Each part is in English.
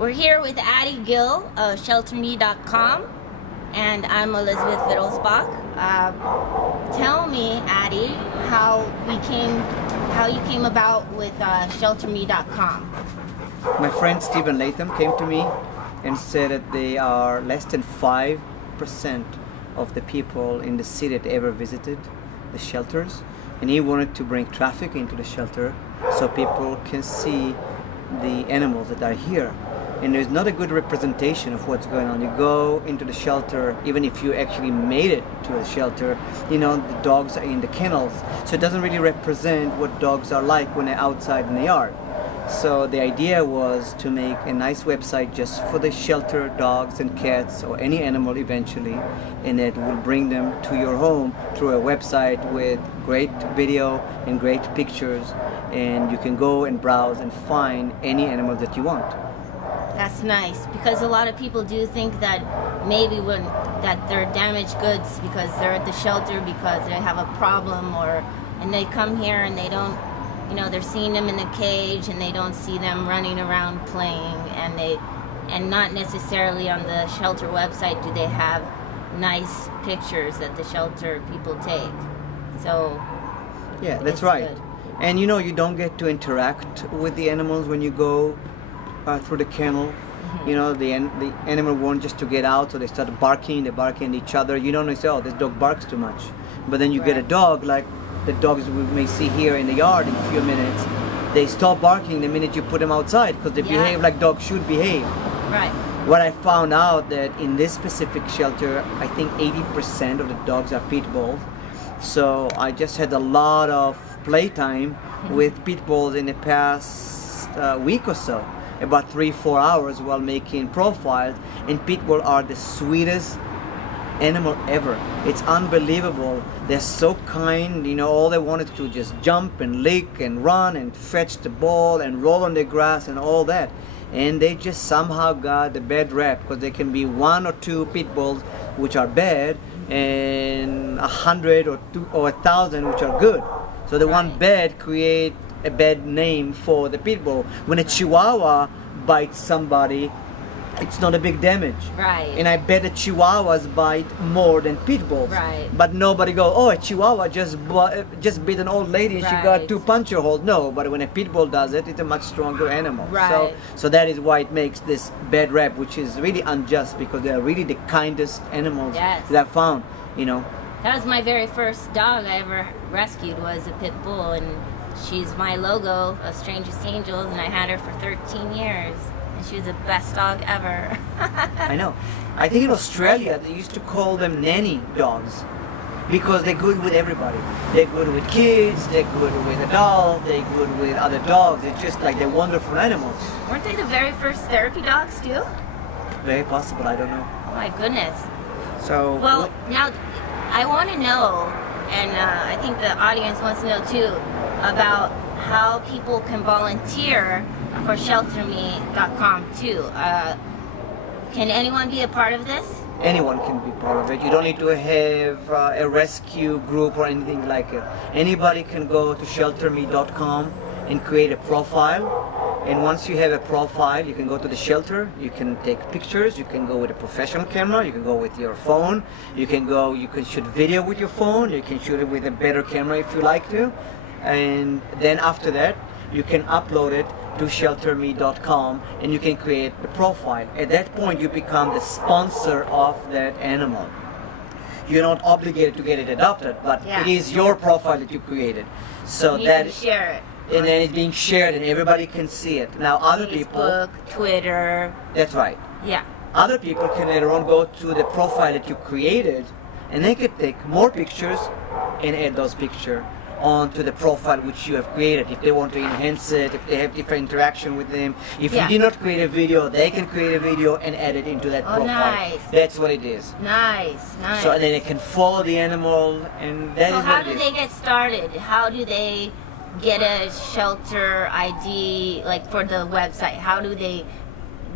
We're here with Ady Gil of ShelterMe.com, and I'm Elizabeth Wittelsbach. Tell me, Ady, how you came about with ShelterMe.com. My friend Stephen Latham came to me and said that they are less than 5% of the people in the city that ever visited the shelters, and he wanted to bring traffic into the shelter so people can see the animals that are here. And there's not a good representation of what's going on. You go into the shelter, even if you actually made it to a shelter, you know, the dogs are in the kennels, so it doesn't really represent what dogs are like when they're outside in the yard. So the idea was to make a nice website just for the shelter dogs and cats or any animal eventually, and it will bring them to your home through a website with great video and great pictures, and you can go and browse and find any animal that you want. That's nice, because a lot of people do think that maybe that they're damaged goods because they're at the shelter because they have a problem, and they come here and they don't, you know, they're seeing them in the cage and they don't see them running around playing, and not necessarily on the shelter website do they have nice pictures that the shelter people take. So yeah, that's right. Good. And you know, you don't get to interact with the animals when you go through the kennel. Mm-hmm. You know, the animal wants just to get out, so they start barking, they bark at each other. You don't know, say, oh, this dog barks too much. But then you get a dog, like the dogs we may see here in the yard in a few minutes, they stop barking the minute you put them outside because they behave like dogs should behave. Right. What I found out that in this specific shelter, I think 80% of the dogs are pit bulls. So I just had a lot of playtime with pit bulls in the past week or so. About 3-4 hours while making profiles, and pit bull are the sweetest animal ever. It's unbelievable. They're so kind, you know, all they want is to just jump and lick and run and fetch the ball and roll on the grass and all that. And they just somehow got the bad rap because there can be 1 or 2 pit bulls which are bad and 100 or 1,000 which are good. So the one bad create a bad name for the pit bull. When a Chihuahua bites somebody, it's not a big damage. Right. And I bet the Chihuahuas bite more than pit bulls. Right. But nobody go, oh, a Chihuahua just bit an old lady and she got 2 puncture holes. No, but when a pit bull does it, it's a much stronger animal. Right. So that is why it makes this bad rap, which is really unjust because they are really the kindest animals that I've found, you know. That was my very first dog I ever rescued, was a pit bull, and she's my logo of Strangest Angels, and I had her for 13 years, and she was the best dog ever. I know. I think in Australia they used to call them nanny dogs because they're good with everybody. They're good with kids, they're good with adults, they're good with other dogs. It's just like they're wonderful animals. Weren't they the very first therapy dogs too? Very possible, I don't know. Oh my goodness. So well, now I want to know, and I think the audience wants to know too, about how people can volunteer for ShelterMe.com too. Can anyone be a part of this? Anyone can be part of it. You don't need to have a rescue group or anything like it. Anybody can go to ShelterMe.com and create a profile. And once you have a profile, you can go to the shelter, you can take pictures, you can go with a professional camera, you can go with your phone, you can shoot video with your phone, you can shoot it with a better camera if you like to. And then after that, you can upload it to ShelterMe.com and you can create the profile. At that point, you become the sponsor of that animal. You're not obligated to get it adopted, but it is your profile that you created. So you can share it. And then it's being shared and everybody can see it. Now other people... Facebook, Twitter. That's right. Yeah. Other people can later on go to the profile that you created and they can take more pictures and add those pictures onto the profile which you have created. If they want to enhance it, if they have different interaction with them. If you did not create a video, they can create a video and add it into that profile. Nice. That's what it is. Nice, nice. So then they can follow the animal and that is what it is. So how do they get started? How do they get a shelter ID, like for the website? How do they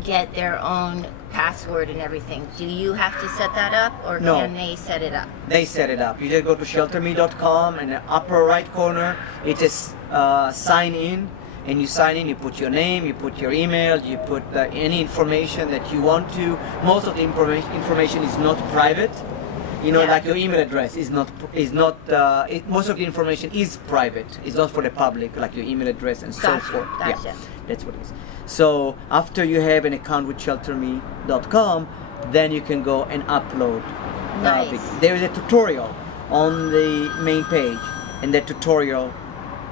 get their own password and everything? Do you have to set that up, or can they set it up? They set it up. You just go to ShelterMe.com and in the upper right corner it is sign in, and you sign in, you put your name, you put your email, you put any information that you want to. Most of the information is not private. You know, like your email address is not, most of the information is private. It's not for the public, like your email address and so forth. Gotcha. Yeah, that's what it is. So after you have an account with shelterme.com, then you can go and upload. Nice. There is a tutorial on the main page, and that tutorial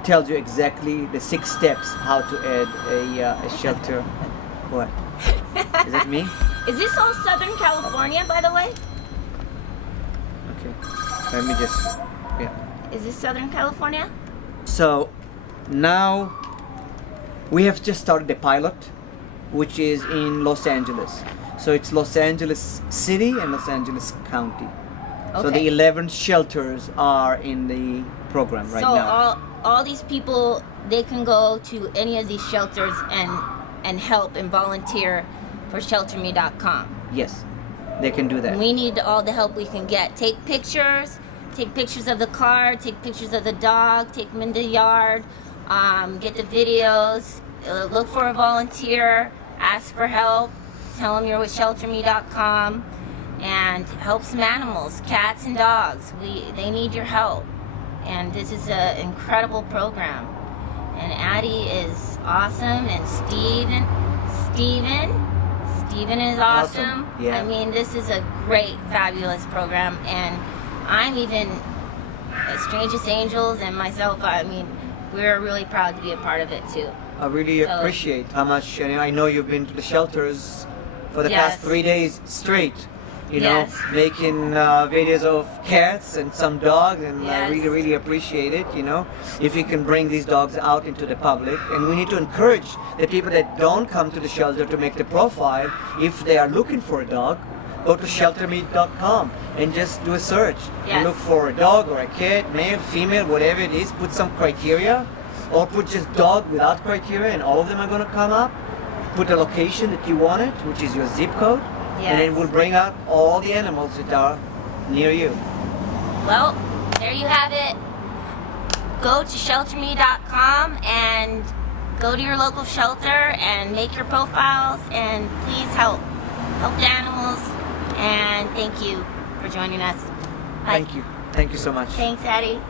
tells you exactly the 6 steps how to add a shelter. What? Is that me? Is this all Southern California, by the way? Okay. Let me just, yeah. Is this Southern California? So now we have just started the pilot, which is in Los Angeles. So it's Los Angeles City and Los Angeles County. So the 11 shelters are in the program right now. So all these people, they can go to any of these shelters and help and volunteer for shelterme.com. Yes, they can do that. We need all the help we can get. Take pictures of the car, take pictures of the dog, take them in the yard, get the videos, look for a volunteer, ask for help, tell them you're with shelterme.com, and help some animals, cats and dogs. They need your help. And this is an incredible program. And Ady is awesome, and Steven is awesome. Yeah. I mean, this is a great, fabulous program, and I'm even Strangest Angels and myself, I mean, we're really proud to be a part of it too. I really appreciate how much, and I know you've been to the shelters for the past 3 days straight, you know, making videos of cats and some dogs, and I really, really appreciate it, you know, if you can bring these dogs out into the public. And we need to encourage the people that don't come to the shelter to make the profile. If they are looking for a dog, go to shelterme.com and just do a search. And look for a dog or a cat, male, female, whatever it is, put some criteria, or put just dog without criteria, and all of them are going to come up. Put a location that you want it, which is your zip code, and it will bring out all the animals that are near you. Well, there you have it. Go to shelterme.com and go to your local shelter and make your profiles, and please help the animals. And thank you for joining us. Bye. Thank you. Thank you so much. Thanks, Ady.